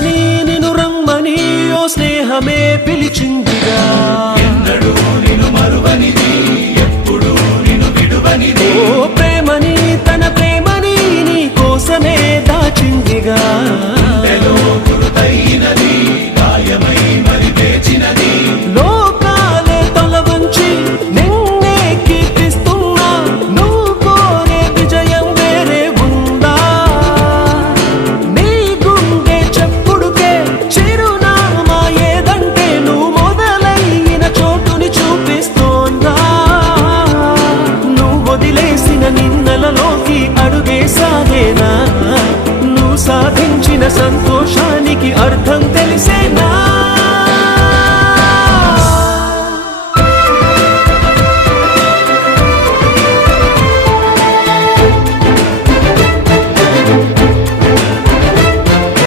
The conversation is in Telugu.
రమ్మని నిన్ను రమ్మని ఓ స్నేహమే పిలిచిందిగా. ఎన్నడూ నిన్ను మరువనిది, ఎప్పుడు నిన్ను విడువనిది. ఓ ప్రేమని తన ప్రేమని నీ కోసమే దాచిందిగా. గుండెలో గురుతైనది, గాయమై మరి వేచినది. లోకాలే తల వంచి నిన్నే కీర్తిస్తున్నా, నువ్వు కోరే విజయం వేరే ఉందా? నీ గుండె చెప్పుడుకే చిరునామా ఏదంటే నువ్వు మొదలైన చోటుని చూపిస్తోందా? నువ్వు వదిలేసిన నిన్నలలోకి అడుగేసాగేనా? నువ్వు సాధించిన సంతోషానికి అర్థం తెలిసేనా?